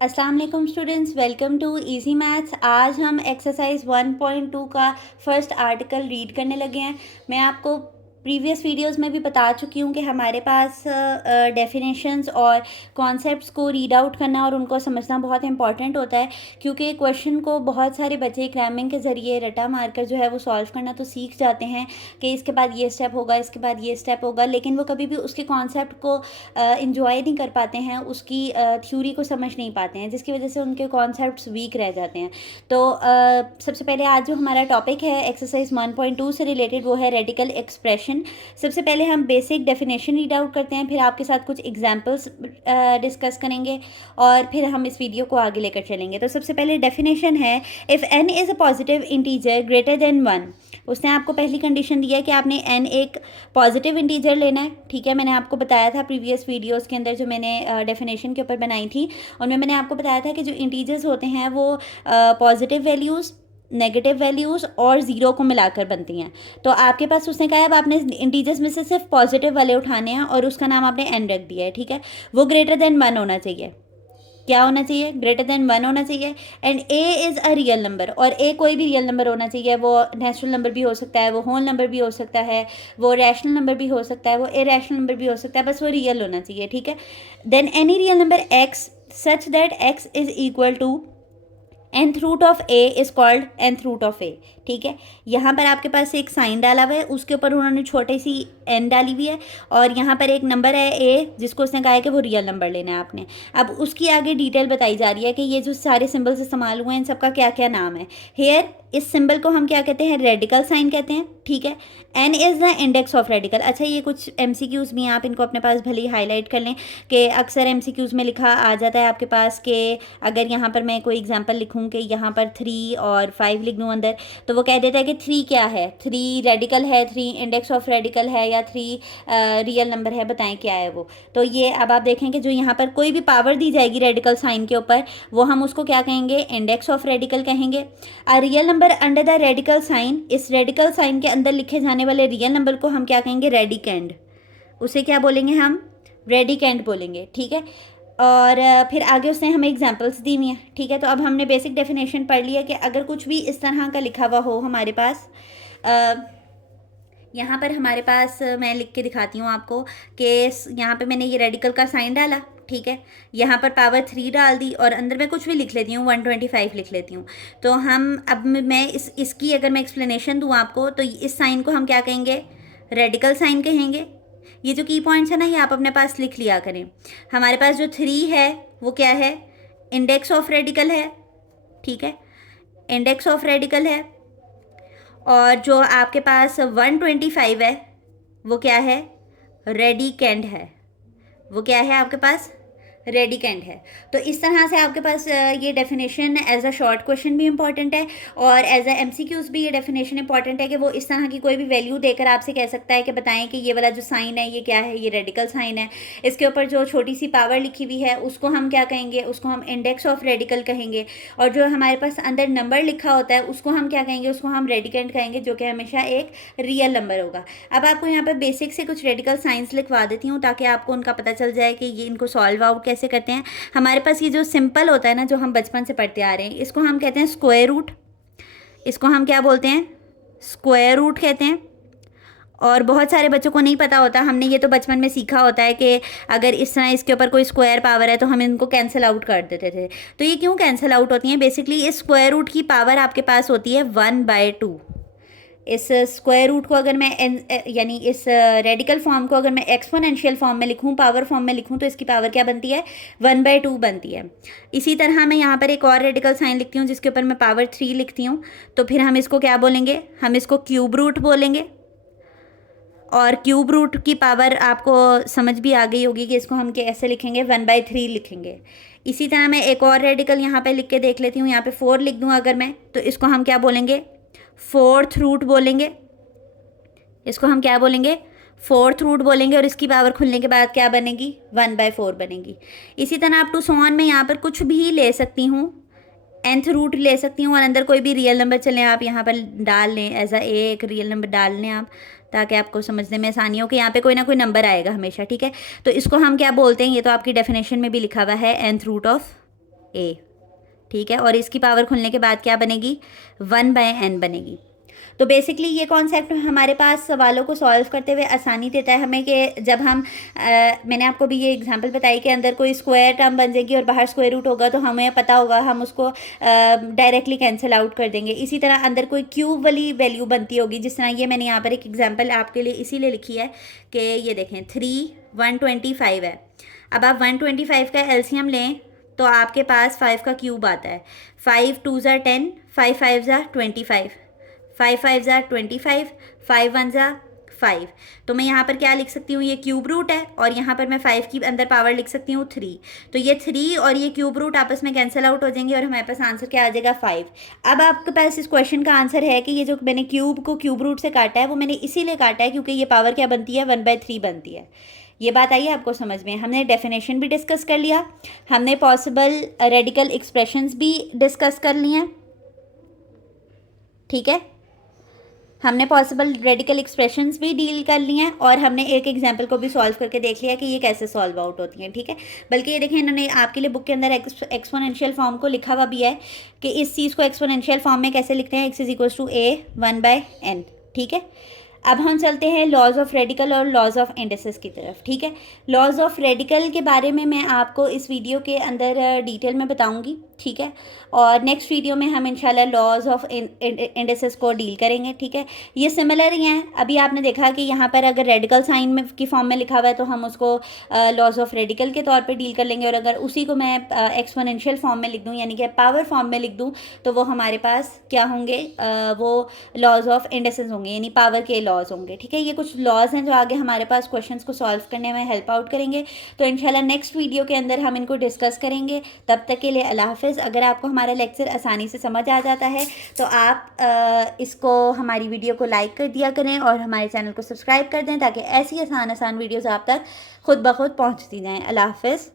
अस्सलाम वालेकुम students, welcome to easy maths. आज हम एक्सरसाइज 1.2 का फर्स्ट आर्टिकल रीड करने लगे हैं। मैं आपको प्रीवियस वीडियोस में भी बता चुकी हूँ कि हमारे पास डेफिनेशंस और कॉन्सेप्ट्स को रीड आउट करना और उनको समझना बहुत इंपॉर्टेंट होता है, क्योंकि क्वेश्चन को बहुत सारे बच्चे क्रैमिंग के ज़रिए रटा मारकर जो है वो सॉल्व करना तो सीख जाते हैं कि इसके बाद ये स्टेप होगा, इसके बाद ये स्टेप होगा, लेकिन वो कभी भी उसके कॉन्सेप्ट को इंजॉय नहीं कर पाते हैं, उसकी थ्योरी को समझ नहीं पाते हैं, जिसकी वजह से उनके कॉन्सेप्ट्स वीक रह जाते हैं। तो सबसे पहले आज जो हमारा टॉपिक है एक्सरसाइज 1.2 से रिलेटेड वो है रेडिकल एक्सप्रेशन। सबसे पहले हम बेसिक डेफिनेशन रीड आउट करते हैं, फिर आपके साथ कुछ एग्जांपल्स डिस्कस करेंगे और फिर हम इस वीडियो को आगे लेकर चलेंगे। तो सबसे पहले डेफिनेशन है, if n is a positive integer greater than 1। उसने आपको पहली कंडीशन दी है कि आपने n एक पॉजिटिव इंटीजर लेना है। ठीक है, मैंने आपको बताया था प्रीवियस वीडियोस के अंदर जो मैंने डेफिनेशन के ऊपर बनाई थी, उनमें मैंने आपको बताया था कि जो इंटीजर्स होते हैं वो पॉजिटिव वैल्यूज़, नेगेटिव वैल्यूज़ और ज़ीरो को मिलाकर बनती हैं। तो आपके पास उसने कहा है अब आपने इंटीजर्स में से सिर्फ पॉजिटिव वाले उठाने हैं और उसका नाम आपने n रख दिया है। ठीक है, वो ग्रेटर देन 1 होना चाहिए। क्या होना चाहिए? ग्रेटर देन 1 होना चाहिए। And a is a real number, और a कोई भी रियल नंबर होना चाहिए। वो नेचुरल नंबर भी हो सकता है, वो होल नंबर भी हो सकता है, वो रैशनल नंबर भी हो सकता है, वो इरेशनल नंबर भी हो सकता है, बस वो रियल होना चाहिए। ठीक है, then any real number x such that x is equal to nth root of a is called nth root of a। ठीक है, यहाँ पर आपके पास एक साइन डाला हुआ है, उसके ऊपर उन्होंने छोटी सी n डाली हुई है, और यहाँ पर एक नंबर है a जिसको उसने कहा है कि वो रियल नंबर लेना है आपने। अब उसकी आगे डिटेल बताई जा रही है कि ये जो सारे सिंबल्स इस्तेमाल हुए हैं इन सबका क्या क्या नाम है। हेयर इस सिंबल को हम क्या कहते हैं? रेडिकल साइन कहते हैं। ठीक है, n is the index of radical. अच्छा, ये कुछ MCQs भी हैं, आप इनको अपने पास भले ही हाईलाइट कर लें कि अक्सर MCQs में लिखा आ जाता है आपके पास कि अगर यहाँ पर मैं कोई एग्जांपल लिखूँ कि यहाँ पर 3 और 5 लिख दूँ अंदर, तो वो कह देता है कि 3 क्या है, 3 रेडिकल है, 3 इंडेक्स ऑफ रेडिकल है, या 3 रियल नंबर है, बताएं क्या है वो। तो ये अब आप देखें कि जो यहाँ पर कोई भी पावर दी जाएगी रेडिकल साइन के ऊपर, वो हम उसको क्या कहेंगे? इंडेक्स ऑफ रेडिकल कहेंगे। A real number under the radical sign, इस रेडिकल साइन के अंदर लिखे जाने वाले रियल नंबर को हम क्या कहेंगे? रेडिकेंड। उसे क्या बोलेंगे हम? रेडिकेंड बोलेंगे। ठीक है, और फिर आगे उसने हमें एग्जांपल्स दी हुई हैं। ठीक है, तो अब हमने बेसिक डेफिनेशन पढ़ लिया कि अगर कुछ भी इस तरह का लिखा हुआ हो हमारे पास, यहाँ पर हमारे पास मैं लिख के दिखाती हूँ आपको कि यहाँ पे मैंने ये रेडिकल का साइन डाला। ठीक है, यहाँ पर पावर 3 डाल दी और अंदर मैं कुछ भी लिख लेती हूँ, 125 लिख लेती हूँ। तो हम अब मैं इसकी अगर मैं एक्सप्लेनेशन दूँ आपको, तो इस साइन को हम क्या कहेंगे? रेडिकल साइन कहेंगे। ये जो की पॉइंट्स है ना, ये आप अपने पास लिख लिया करें। हमारे पास जो 3 है वो क्या है? इंडेक्स ऑफ रेडिकल है। ठीक है, इंडेक्स ऑफ रेडिकल है। और जो आपके पास 125 है वो क्या है? रेडिकेंड है। वो क्या है आपके पास? रेडिकेंड है। तो इस तरह से आपके पास ये definition as a short question भी इंपॉर्टेंट है, और एज अ MCQs भी ये डेफिनेशन इंपॉर्टेंट है कि वो इस तरह की कोई भी वैल्यू देकर आपसे कह सकता है कि बताएं कि ये वाला जो साइन है ये क्या है? ये रेडिकल साइन है। इसके ऊपर जो छोटी सी पावर लिखी हुई है उसको हम क्या कहेंगे? उसको हम इंडेक्स ऑफ रेडिकल कहेंगे। और जो हमारे पास अंदर नंबर लिखा होता है उसको हम क्या कहेंगे? उसको हम रेडिकेंड कहेंगे, जो कि हमेशा एक रियल नंबर होगा। अब आपको यहाँ पर बेसिक से कुछ रेडिकल साइंस लिखवा देती हूँ ताकि आपको उनका पता चल जाए कि ये इनको सॉल्व आउट कैसे करते हैं। हमारे पास ये जो सिंपल होता है ना, जो हम बचपन से पढ़ते आ रहे हैं, इसको हम कहते हैं स्क्वायर रूट। इसको हम क्या बोलते हैं? स्क्वायर रूट कहते हैं। और बहुत सारे बच्चों को नहीं पता होता, हमने ये तो बचपन में सीखा होता है कि अगर इस तरह इसके ऊपर कोई स्क्वायर पावर है तो हम इनको कैंसिल आउट कर देते थे। तो ये क्यों कैंसिल आउट होती हैं? बेसिकली इस स्क्वायर रूट की पावर आपके पास होती है 1/2। इस स्क्वायर रूट को अगर मैं यानी इस रेडिकल फॉर्म को अगर मैं एक्सपोनेंशियल फॉर्म में लिखूं, पावर फॉर्म में लिखूं, तो इसकी पावर क्या बनती है? 1/2 बनती है। इसी तरह मैं यहाँ पर एक और रेडिकल साइन लिखती हूँ जिसके ऊपर मैं पावर 3 लिखती हूँ, तो फिर हम इसको क्या बोलेंगे? हम इसको क्यूब रूट बोलेंगे। और क्यूब रूट की पावर आपको समझ भी आ गई होगी कि इसको हम कैसे लिखेंगे? 1/3 लिखेंगे। इसी तरह मैं एक और रेडिकल यहाँ पे लिख के देख लेती हूँ। यहाँ पे 4 लिख दूँ अगर मैं, तो इसको हम क्या बोलेंगे? 4th रूट बोलेंगे। इसको हम क्या बोलेंगे? 4th रूट बोलेंगे। और इसकी पावर खुलने के बाद क्या बनेगी? 1/4 बनेगी। इसी तरह आप टू सो ऑन में यहाँ पर कुछ भी ले सकती हूँ, nth रूट ले सकती हूँ, और अंदर कोई भी रियल नंबर चलें आप यहाँ पर डाल लें, एज अ एक रियल नंबर डाल लें आप, ताकि आपको समझने में आसानी हो कि यहाँ पे कोई ना कोई नंबर आएगा हमेशा। ठीक है, तो इसको हम क्या बोलते हैं? ये तो आपकी डेफिनेशन में भी लिखा हुआ है, nth रूट ऑफ a, ठीक है। और इसकी पावर खुलने के बाद क्या बनेगी, 1/n बनेगी। तो बेसिकली ये कॉन्सेप्ट हमारे पास सवालों को सॉल्व करते हुए आसानी देता है हमें कि जब हम मैंने आपको भी ये एग्जांपल बताई कि अंदर कोई स्क्वायर टर्म बन जाएगी और बाहर स्क्वायर रूट होगा तो हमें पता होगा, हम उसको डायरेक्टली कैंसिल आउट कर देंगे। इसी तरह अंदर कोई क्यूब वाली वैल्यू बनती होगी, जिस तरह ये मैंने यहाँ पर एक एग्जाम्पल आपके लिए इसीलिए लिखी है कि ये देखें 3 125 है। अब आप 125 का एलसीएम लें तो आपके पास 5 का क्यूब आता है। 5 2 ज़ा 10, 5 5 ज़ा 25, 5 5 ज़ा 25, 5 1 ज़ा 5। तो मैं यहाँ पर क्या लिख सकती हूँ, ये क्यूब रूट है और यहाँ पर मैं 5 की अंदर पावर लिख सकती हूँ 3। तो ये 3 और ये क्यूब रूट आपस में कैंसिल आउट हो जाएंगे और हमारे पास आंसर क्या आ जाएगा, 5। अब आपके पास इस क्वेश्चन का आंसर है कि ये जो मैंने क्यूब को क्यूब रूट से काटा है वो मैंने इसीलिए काटा है क्योंकि ये पावर क्या बनती है, 1/3 बनती है। ये बात आई है आपको समझ में। हमने डेफिनेशन भी डिस्कस कर लिया, हमने पॉसिबल रेडिकल एक्सप्रेशंस भी डिस्कस कर लिए हैं, ठीक है। हमने पॉसिबल रेडिकल एक्सप्रेशंस भी डील कर लिए हैं और हमने एक एग्जांपल को भी सॉल्व करके देख लिया कि ये कैसे सॉल्व आउट होती हैं, ठीक है। बल्कि ये देखें, इन्होंने आपके लिए बुक के अंदर एक्सपोनेंशियल फॉर्म को लिखा हुआ भी है कि इस चीज़ को एक्सपोनेंशियल फॉर्म में कैसे लिखते हैं, x = a 1/n, ठीक है। अब हम चलते हैं लॉज ऑफ रेडिकल और लॉज ऑफ इंडिसेस की तरफ, ठीक है। लॉज ऑफ रेडिकल के बारे में मैं आपको इस वीडियो के अंदर डिटेल में बताऊंगी, ठीक है। और नेक्स्ट वीडियो में हम इंशाल्लाह लॉज ऑफ इंडिसेस को डील करेंगे, ठीक है। ये सिमिलर ही हैं। अभी आपने देखा कि यहाँ पर अगर रेडिकल साइन में की फॉर्म में लिखा हुआ है तो हम उसको लॉज ऑफ रेडिकल के तौर पे डील कर लेंगे, और अगर उसी को मैं एक्सपोनेंशियल फॉर्म में लिख दूँ यानी कि पावर फॉर्म में लिख दूँ तो वो हमारे पास क्या होंगे, वो लॉज ऑफ इंडिसेस होंगे, यानी पावर के लॉज होंगे, ठीक है। ये कुछ लॉज हैं जो आगे हमारे पास क्वेश्चंस को सॉल्व करने में हेल्प आउट करेंगे। तो इंशाल्लाह नेक्स्ट वीडियो के अंदर हम इनको डिस्कस करेंगे। तब तक के लिए अल्लाह हाफ़िज़। अगर आपको हमारा लेक्चर आसानी से समझ आ जाता है तो आप इसको, हमारी वीडियो को लाइक कर दिया करें और हमारे चैनल को सब्सक्राइब कर दें ताकि ऐसी आसान वीडियोज़ आप तक खुद ब खुद पहुँचती जाएँ। अल्लाह हाफ़िज़।